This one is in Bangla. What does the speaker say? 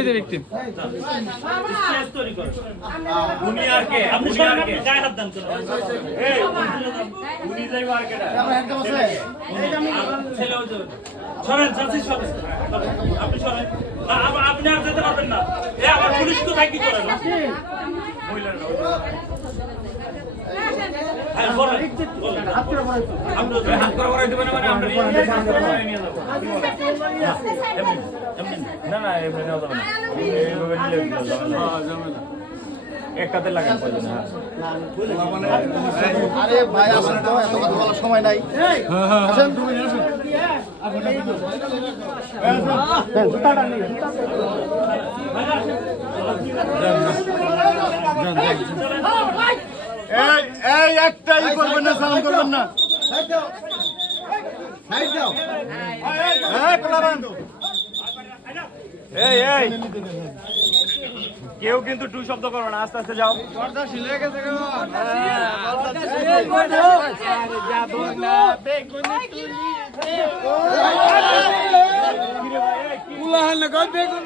এই যে ভিকটিম স্পেস তৈরি করো উনি আর কে আপনি গায়ে হাত দেন কেন এই উনি যাই মার্কেটে আমরা হ্যান্ডকাম আছে ছেলে ওই সরেন চাচি সরেন আপনি সরেন আপনি আর যেতে পারবেন না এ আবার পুলিশ তো থাকি করে না মহিলারা হ্যাঁ বলেন আপনি হাত করে দিবেন মানে আমরা নিয়ে যাব না না এমনি নেওয়া যাবে না এইভাবে নিলে যাবে না একটাতে লাগান পড়বে না আরে ভাই আসেন তো এত কথা বলার সময় নাই আসেন 2 মিনিট আসেন জুতাটা নিয়ে এই এই একটাই করবেন না সালাম করবেন না সাইড দাও সাইড দাও এই কোলাবান এই এই কেউ কিন্তু টু শব্দ করবে না আস্তে আস্তে যাও পর্দা ছিলে গেছে কেন পর্দা ছিলে আরে যাব না বেগুনি তুলি উলাহান গো বেগুন